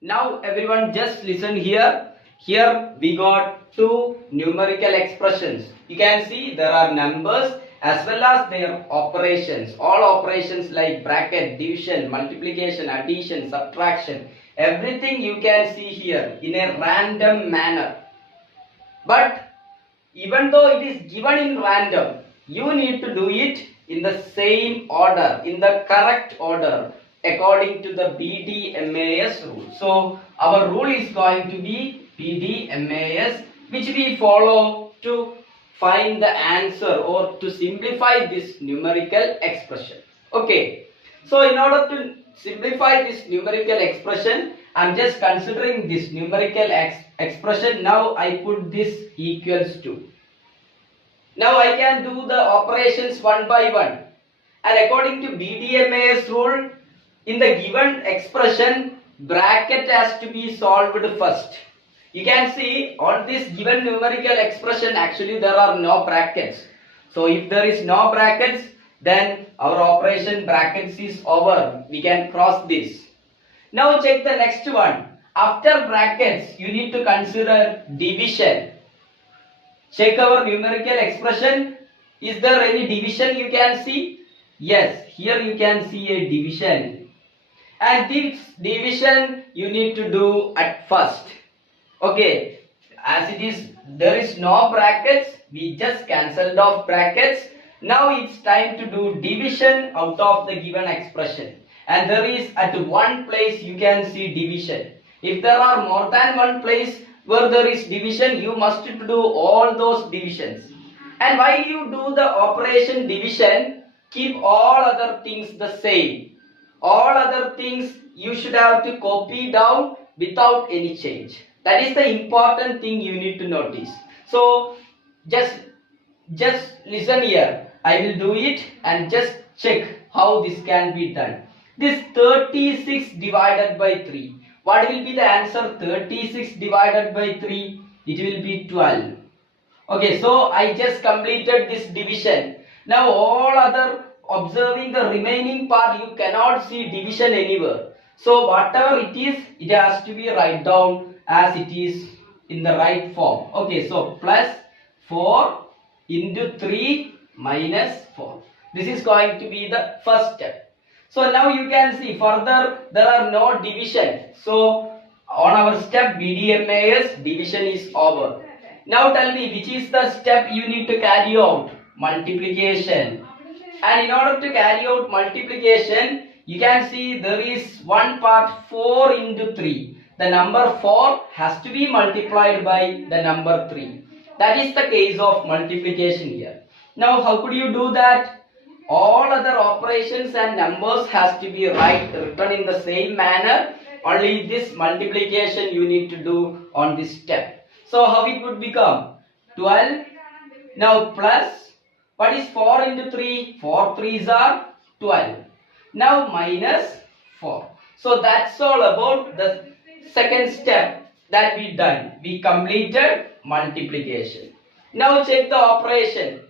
Now everyone just listen here. Here we got two numerical expressions. You can see there are numbers as well as their operations. All operations like bracket, division, multiplication, addition, subtraction. Everything you can see here in a random manner. But even though it is given in random, you need to do it in the same order, in the correct order, according to the BDMAS rule. So our rule is going to be BDMAS, which we follow to find the answer or to simplify this numerical expression. Okay, so in order to simplify this numerical expression, I am just considering this numerical expression. Now I put this equals to. Now I can do the operations one by one. And according to BDMAS rule, in the given expression, bracket has to be solved first. You can see on this given numerical expression, actually there are no brackets. So if there is no brackets, then our operation brackets is over. We can cross this. Now check the next one. After brackets, you need to consider division. Check our numerical expression. Is there any division you can see? Yes, here you can see a division. And this division you need to do at first. Okay, as it is, there is no brackets. We just cancelled off brackets. Now it's time to do division out of the given expression. And there is at one place you can see division. If there are more than one place where there is division, you must do all those divisions. And while you do the operation division, keep all other things the same. All other things you should have to copy down without any change. That is the important thing you need to notice. So just listen here. I will do it and just check how this can be done. This 36 divided by 3. What will be the answer? 36 divided by 3. It will be 12. Okay, so I just completed this division. Now all other, observing the remaining part, you cannot see division anywhere. So whatever it is, it has to be write down as it is in the right form. Okay, so plus 4 into 3 minus 4. This is going to be the first step. So now you can see further there are no division. So on our step BDMAS, division is over. Now tell me, which is the step you need to carry out? Multiplication. And in order to carry out multiplication, you can see there is one part 4 into 3. The number 4 has to be multiplied by the number 3. That is the case of multiplication here. Now how could you do that? All other operations and numbers has to be written in the same manner. Only this multiplication you need to do on this step. So how it would become? 12. Now plus, what is 4 into 3? 4 3s are 12. Now minus 4. So that's all about the second step that we done. We completed multiplication. Now check the operation.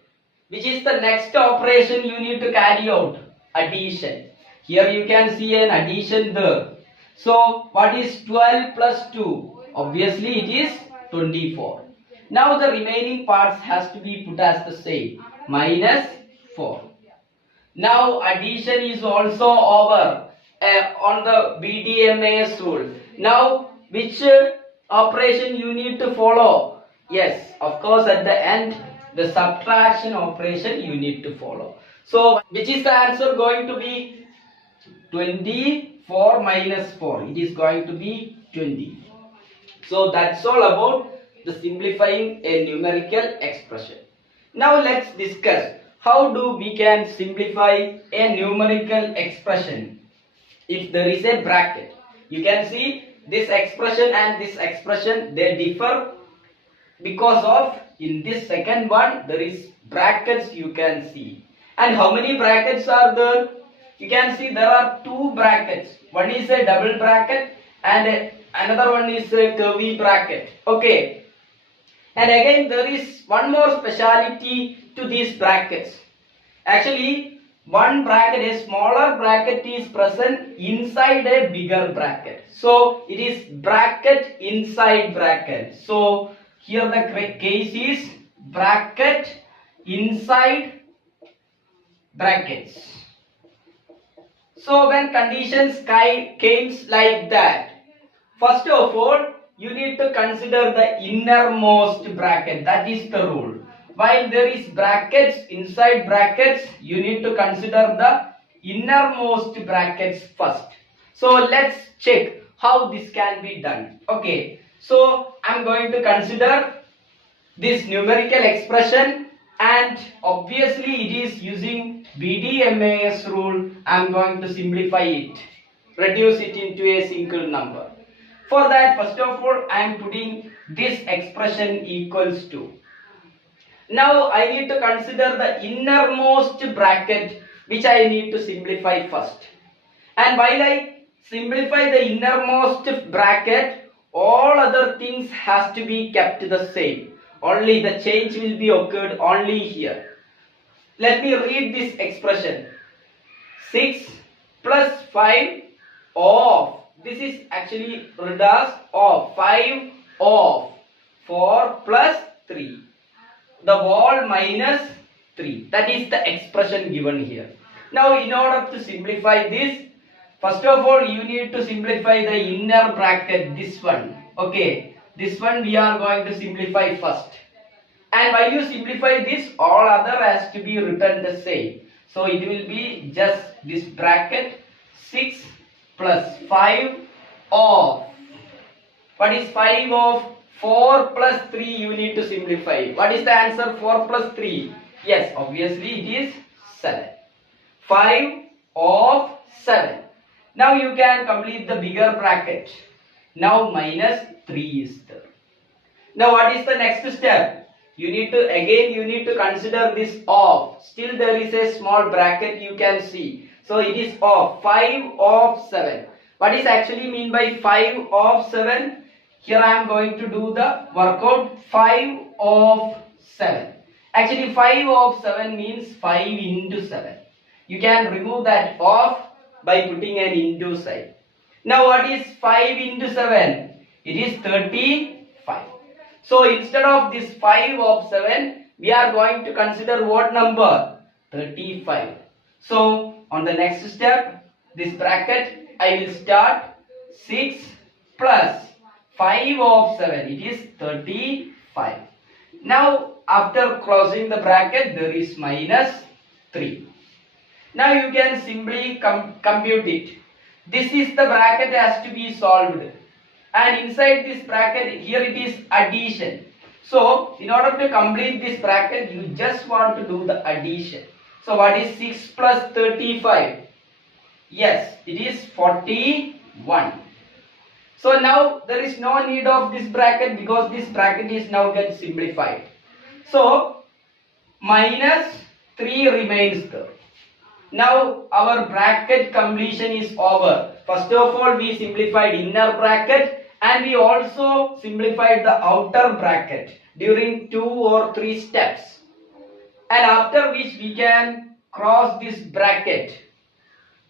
Which is the next operation you need to carry out? Addition. Here you can see an addition there. So what is 12 plus 2? Obviously it is 24. Now the remaining parts has to be put as the same. Minus 4. Now addition is also over on the BDMAS rule. Now which operation you need to follow? Yes, of course at the end the subtraction operation you need to follow. So which is the answer going to be? 24 minus 4. It is going to be 20. So that's all about the simplifying a numerical expression. Now let's discuss how do we can simplify a numerical expression if there is a bracket. You can see this expression and this expression, they differ because of in this second one there is brackets you can see. And how many brackets are there? You can see there are two brackets. One is a double bracket and another one is a curvy bracket. Okay. And again there is one more speciality to these brackets. Actually one bracket, a smaller bracket is present inside a bigger bracket. So it is bracket inside bracket. So here the case is bracket inside brackets. So when conditions came like that, first of all, you need to consider the innermost bracket. That is the rule. While there is brackets inside brackets, you need to consider the innermost brackets first. So let's check how this can be done. Okay, so I'm going to consider this numerical expression, and obviously it is using BDMAS rule. I'm going to simplify it, reduce it into a single number. For that, first of all, I am putting this expression equals to. Now I need to consider the innermost bracket, which I need to simplify first. And while I simplify the innermost bracket, all other things has to be kept the same. Only the change will be occurred only here. Let me read this expression. 6 plus 5 of. This is actually read as of. 5 of 4 plus 3. The whole minus 3. That is the expression given here. Now in order to simplify this, first of all you need to simplify the inner bracket, this one. Okay, this one we are going to simplify first. And while you simplify this, all other has to be written the same. So it will be just this bracket 6 plus 5 of. What is 5 of? 4 plus 3 you need to simplify. What is the answer? 4 plus 3. Yes, obviously it is 7. 5 of 7. Now you can complete the bigger bracket. Now minus 3 is there. Now what is the next step? You need to consider this of. Still there is a small bracket you can see. So it is of 5 of 7. What is actually mean by 5 of 7? Here I am going to do the workout. 5 of 7. Actually 5 of 7 means 5 into 7. You can remove that of by putting an into side. Now what is 5 into 7? It is 35. So instead of this 5 of 7, we are going to consider what number? 35. So on the next step, this bracket I will start 6 plus 5 of 7. It is 35. Now after closing the bracket, there is minus 3. Now you can simply compute it. This is the bracket has to be solved. And inside this bracket, here it is addition. So in order to complete this bracket, you just want to do the addition. So what is 6 plus 35? Yes, it is 41. So now there is no need of this bracket because this bracket is now get simplified. So minus 3 remains there. Now our bracket completion is over. First of all, we simplified inner bracket and we also simplified the outer bracket during 2 or 3 steps. And after which we can cross this bracket.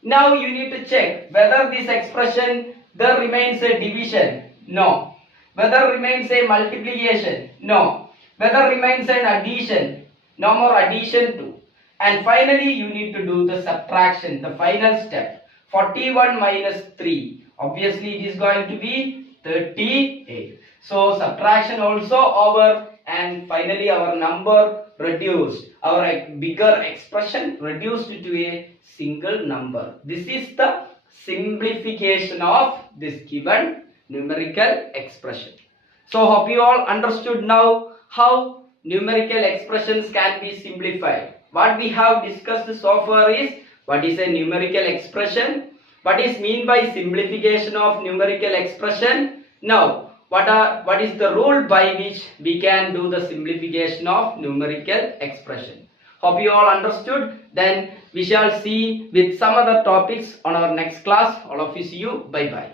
Now you need to check whether this expression there remains a division. No. Whether remains a multiplication. No. Whether remains an addition. No more addition too. And finally you need to do the subtraction, the final step. 41 minus 3. Obviously it is going to be 38. So subtraction also over, and finally our number reduced. Our bigger expression reduced to a single number. This is the simplification of this given numerical expression. So hope you all understood now how numerical expressions can be simplified. What we have discussed so far is what is a numerical expression, what is mean by simplification of numerical expression. Now what is the rule by which we can do the simplification of numerical expression. Hope you all understood. Then we shall see with some other topics on our next class. All of you see you. Bye bye.